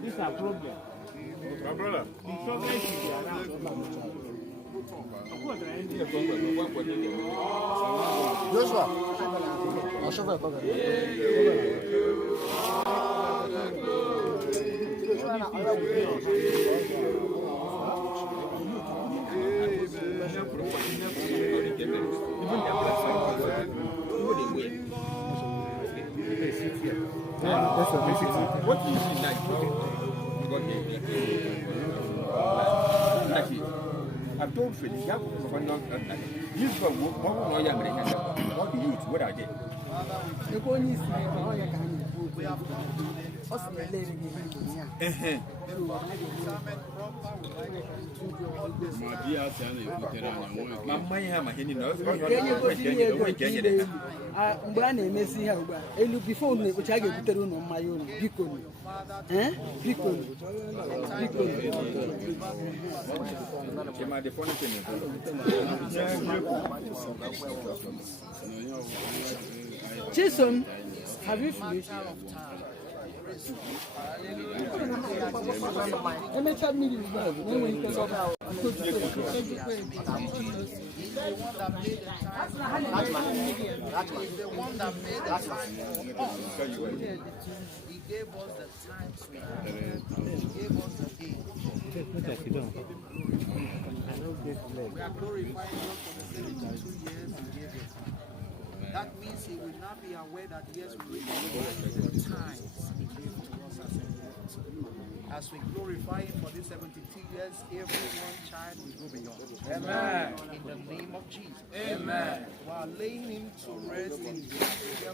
These are problems. My brother. The shovel should be around. Joshua, I'll shovel cover. What is it like? I've told Philip, you what the youth, what are they? Before which I get on my own, Bicon. Jason, have you finished? Let me tell you when we can talk about He gave us the time span. He gave us the age. We are glorifying God for the 72 years He gave us. That means He will not be aware that yes, we recognize the times He gave to us as we glorify Him for these 72 years, every one child will go beyond. Amen. In the name of Jesus. Amen. While laying Him to rest in peace,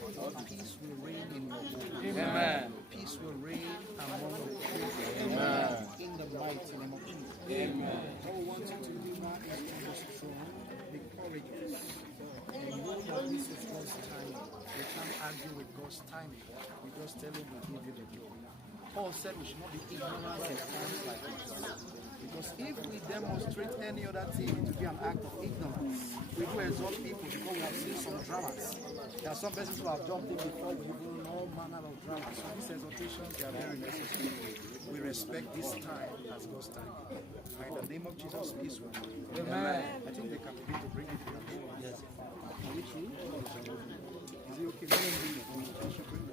peace will reign in your home. Amen. Peace will reign among your children. Amen. In the mighty name of Jesus. Amen. All we want you to do now is to strong, be courageous. And know that this is God's timing. We can't argue with God's timing. We just tell Him we give you the glory. Paul said we should not be ignorant of times like this. Because if we demonstrate any other thing to be an act of ignorance, we do exalt people because we have seen some dramas. There are some persons who have jumped in before we do all manner of dramas. So these exhortations, they are very necessary. We respect this time as God's time. In the name of Jesus, peace will be. Amen. I think they can begin to bring it to the Lord. Yes. Which room? Is it okay? Let them bring it. I should bring it.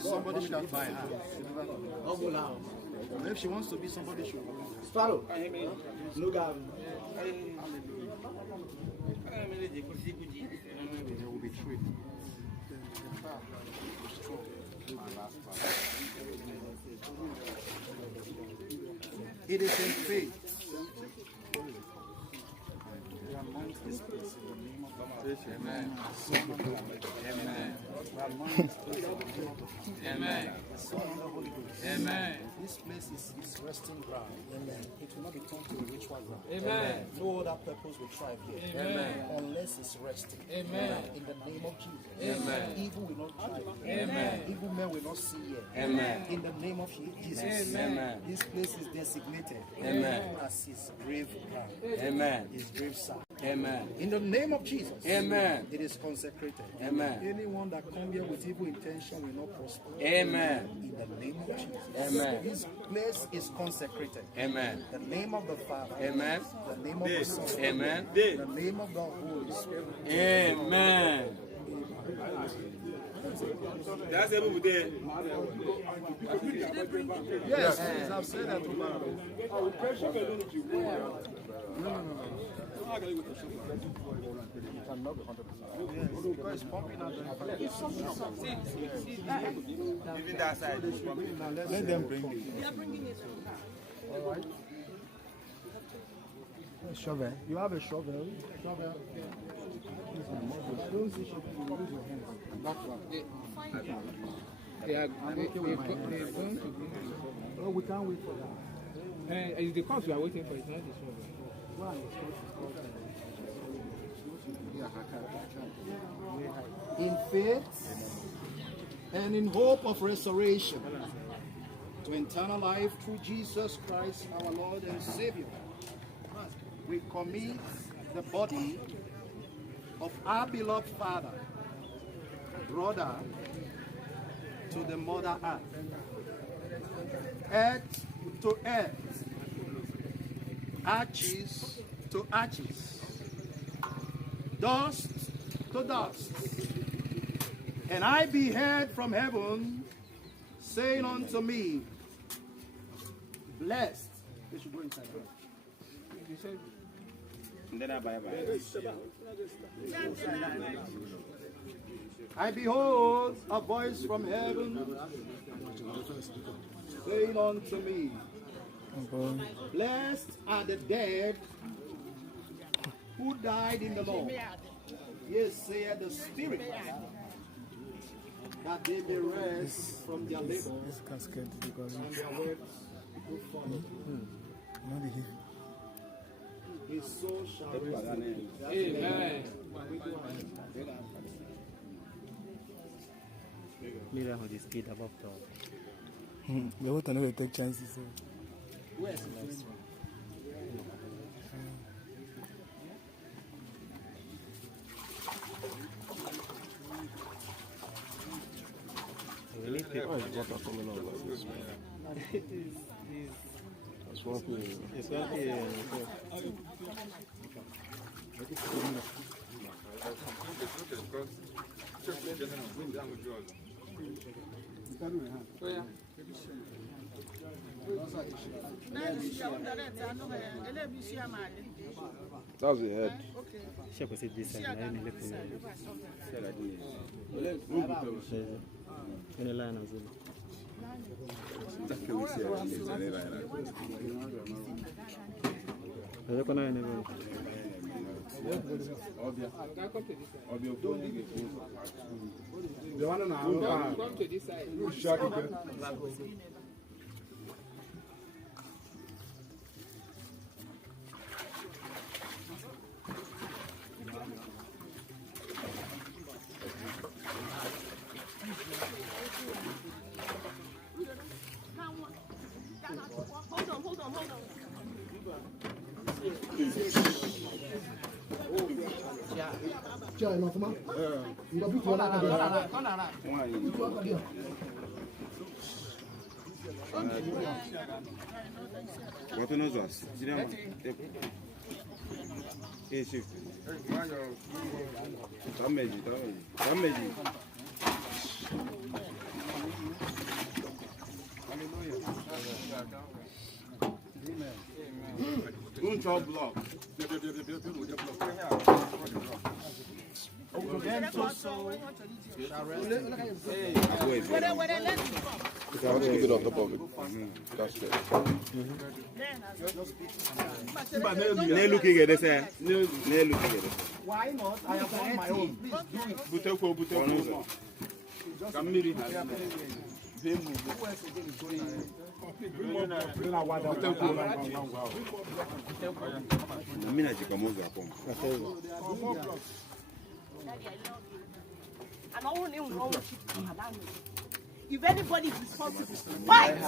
Somebody should buy her. If she wants to be somebody, should. Sparrow. No God. There will be truth. It is in faith. We anoint this place in the name of God. Amen. Amen. Amen. Amen. This place is resting ground. Amen. It will not be turned to a ritual ground. Amen. No other purpose will thrive here. Amen. Unless it's resting. Amen. In the name of Jesus. Amen. Evil will not thrive. Amen. Evil men will not see here. Amen. In the name of Jesus. Amen. This place is designated. Amen. As his grave ground. Amen. His grave site. Amen. In the name of Jesus. Amen. It is consecrated. Amen. Anyone that come here with evil intention will not prosper. Amen. In the name of Jesus. Amen. This place is consecrated. Amen. The name of the Father. Amen. The name of the Son. Amen. The name of the Holy Spirit. Amen. That's every day. Yes, I've said that to my because it's pumping out Even that side. let them bring it. All right. A shovel. You have a shovel. Shovel. Don't use your hands. That one. They're going to be. Oh, we can't wait for that. It's the cost we are waiting for. It's not the show. In faith and in hope of restoration to eternal life through Jesus Christ, our Lord and Savior, we commit the body of our beloved Father, brother, to the Mother Earth, earth to earth, arches to arches, dust to dust. And I beheld from heaven, saying unto me, blessed. They should go inside. And then I buy. I behold a voice from heaven, saying unto me, blessed are the dead who died in the Lord. Yes, saith the Spirit, that they may rest from their labor, and their works will follow. His soul shall rest. Amen. Mira how they speed above top. They want to know they take chances. Where is it? We need people. Why is water coming out like this, man? It's swampy. It's going to be. That's the head. Check with this side. I didn't look in the line as well. I don't know. Come to this side. Hold on. Tiens, l'enfant. Il va plus toi là. What knows us? Don't chop block. Let's keep it on top of it. That's good. Why not? I have done my own. if anybody is responsible, fight!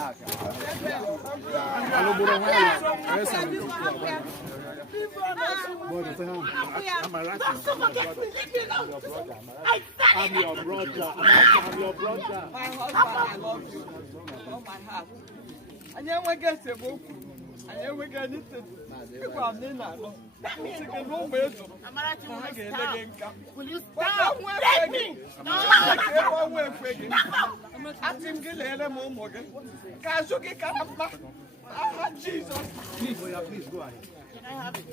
Don't suffocate me, leave me alone! I'm your brother. I'm your brother. My husband, I love you. Oh, my heart. I never get a book. I never get anything. People are in that. Will you stop? Let me! Jesus. Please go ahead. Can I have it?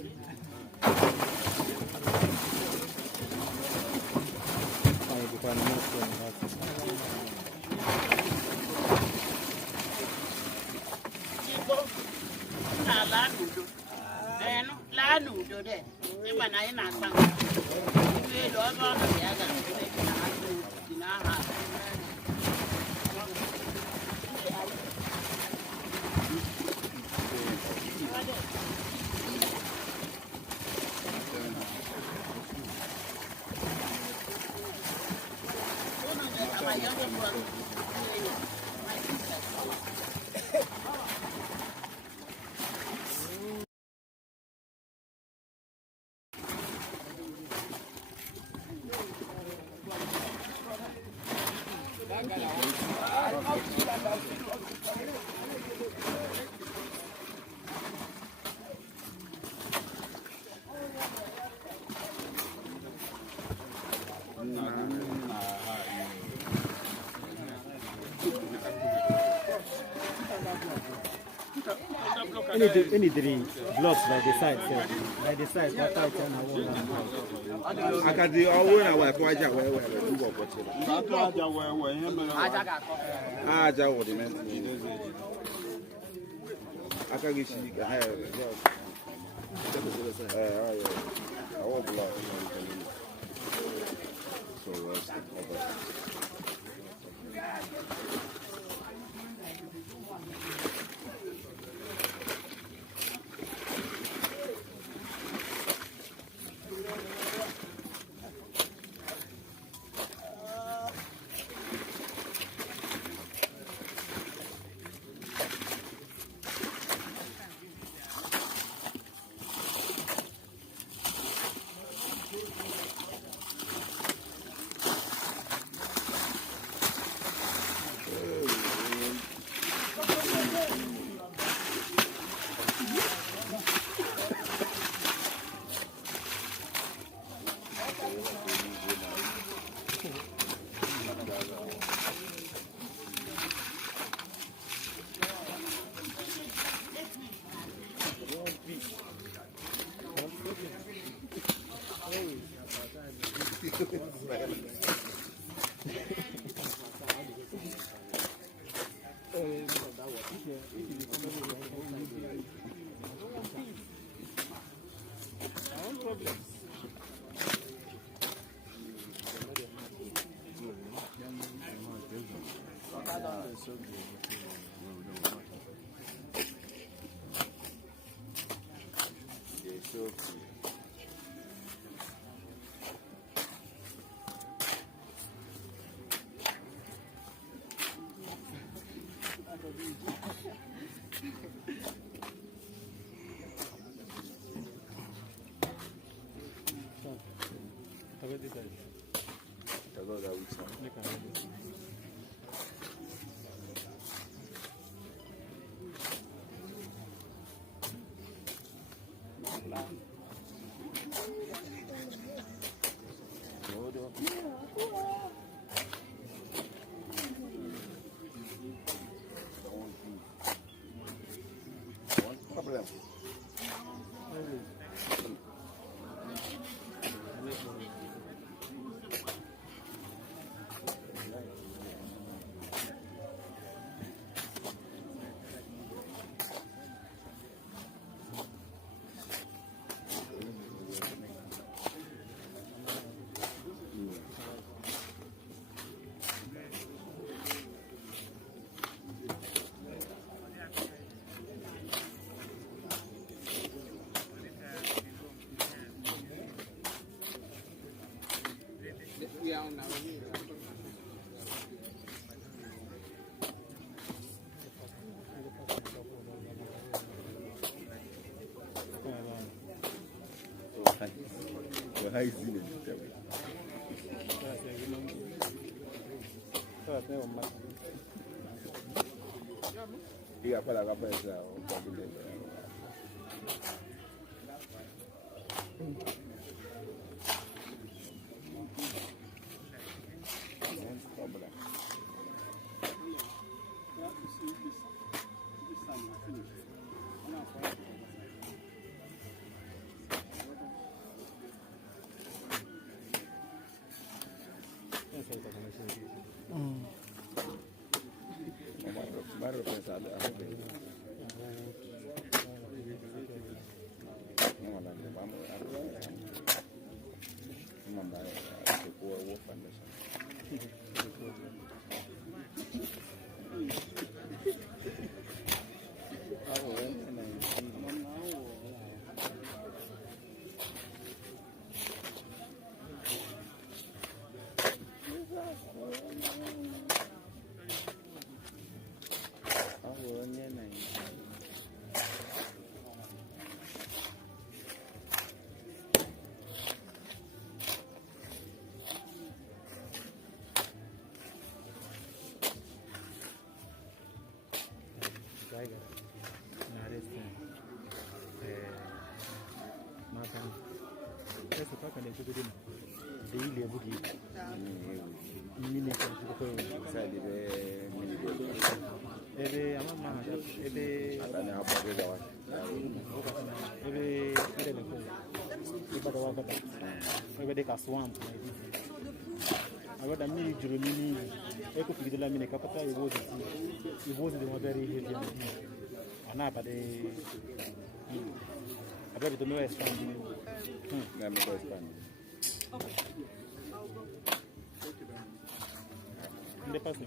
Any three blocks by the side, sir. By the side, what I can I can do all when I work. Why do I can get you. I want blood. So Swamp. I got a mini Germany. I could be the laminate capital. It was very heavy. And now, but I got to know expanding. In the past,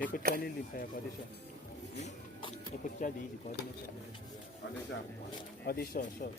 I put Chinese in the audition. I put Chinese in the audition. Audition, sure.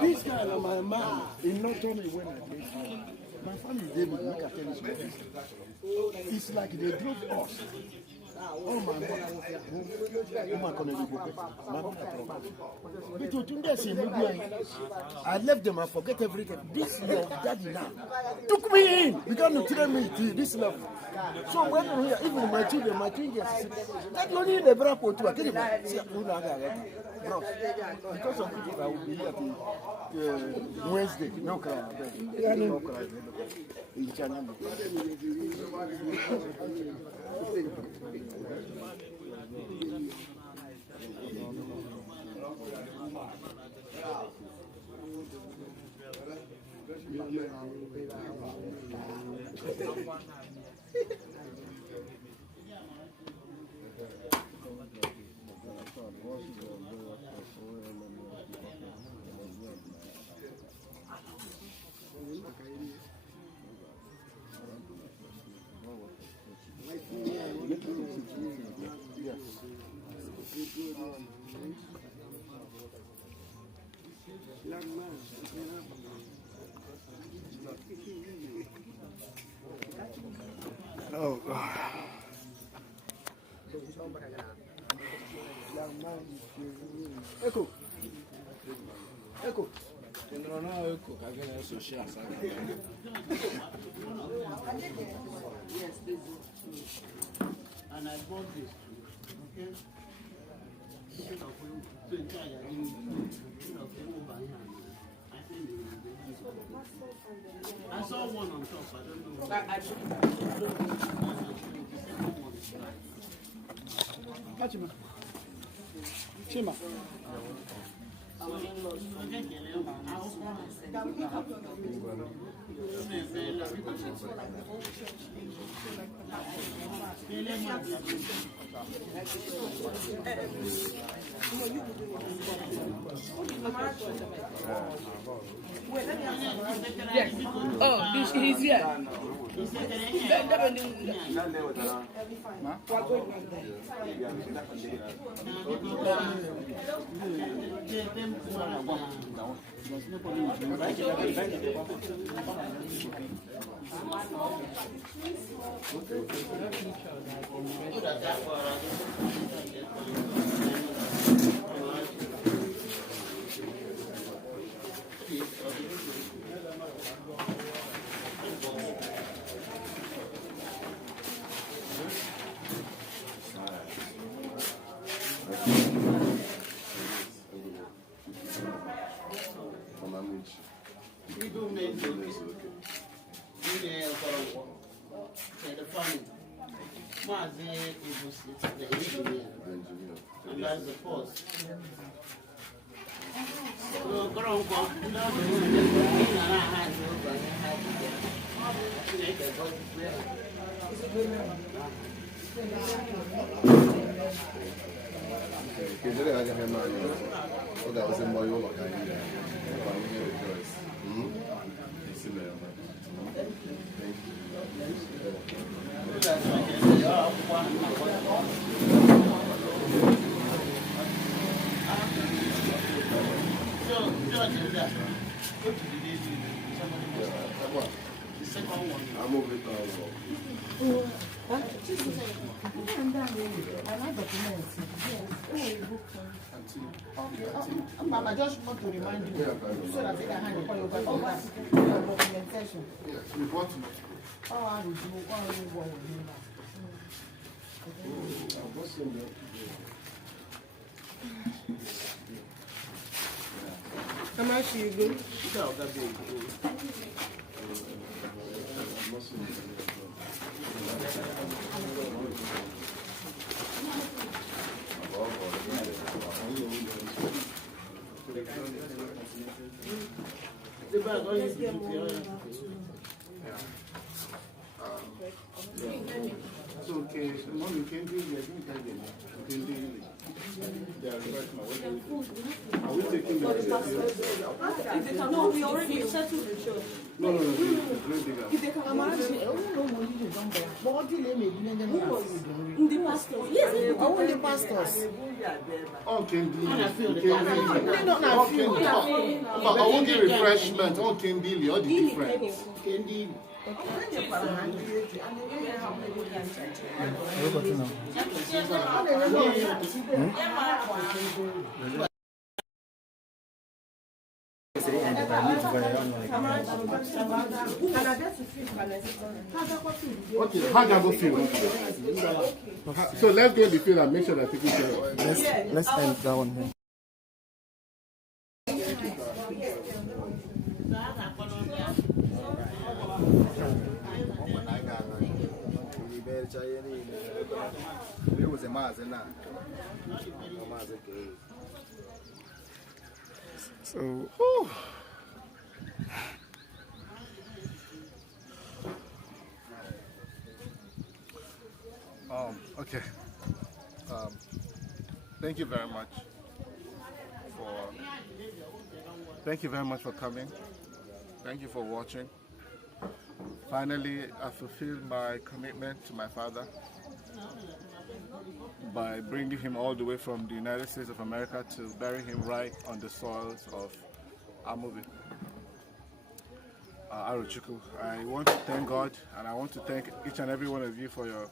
This guy and my man, he not told me when I came. My family gave me look at tennis. It's like they drove us. Oh my God! Oh my God! I left them. I forget everything. This your daddy now took me in. Began to tell me this level. So when I'm here, even my children that only the bravo to a bro, because of it, I will be here till Wednesday. No cry. No cry. In China. Oh God. Echo. Echo. And I bought this. Okay. I saw one on top. I don't know. Chima. Chima. Yes. Oh, he's here. Mazi is the engineer, and that's the post. I just want to remind you so that they can hand it for your documentation. Oh, I will do. How much you go? So, okay, Mom, you can do it. You can do it. They are right now. Are we taking the No, we already settled the show. No, If they come out, what do they make? The pastors. Yes, I want the pastors. all can be. But I won't get refreshment. All can be. All the different. Okay, how do I go feel? So let's go in the field and make sure that people can. Let's end that one here. It was a Mazi now. So, okay. Thank you very much for coming. Thank you for watching. Finally, I fulfilled my commitment to my father by bringing him all the way from the United States of America to bury him right on the soils of Arochukwu. I want to thank God, and I want to thank each and every one of you for your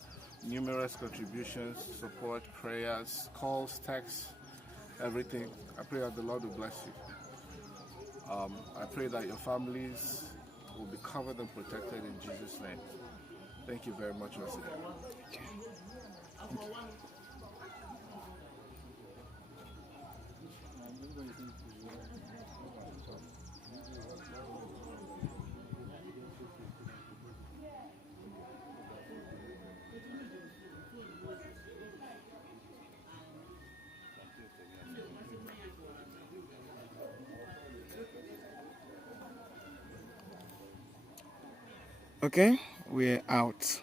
numerous contributions, support, prayers, calls, texts, everything. I pray that the Lord will bless you. I pray that your families will be covered and protected in Jesus' name. Thank you very much once again. Okay. Okay, we're out.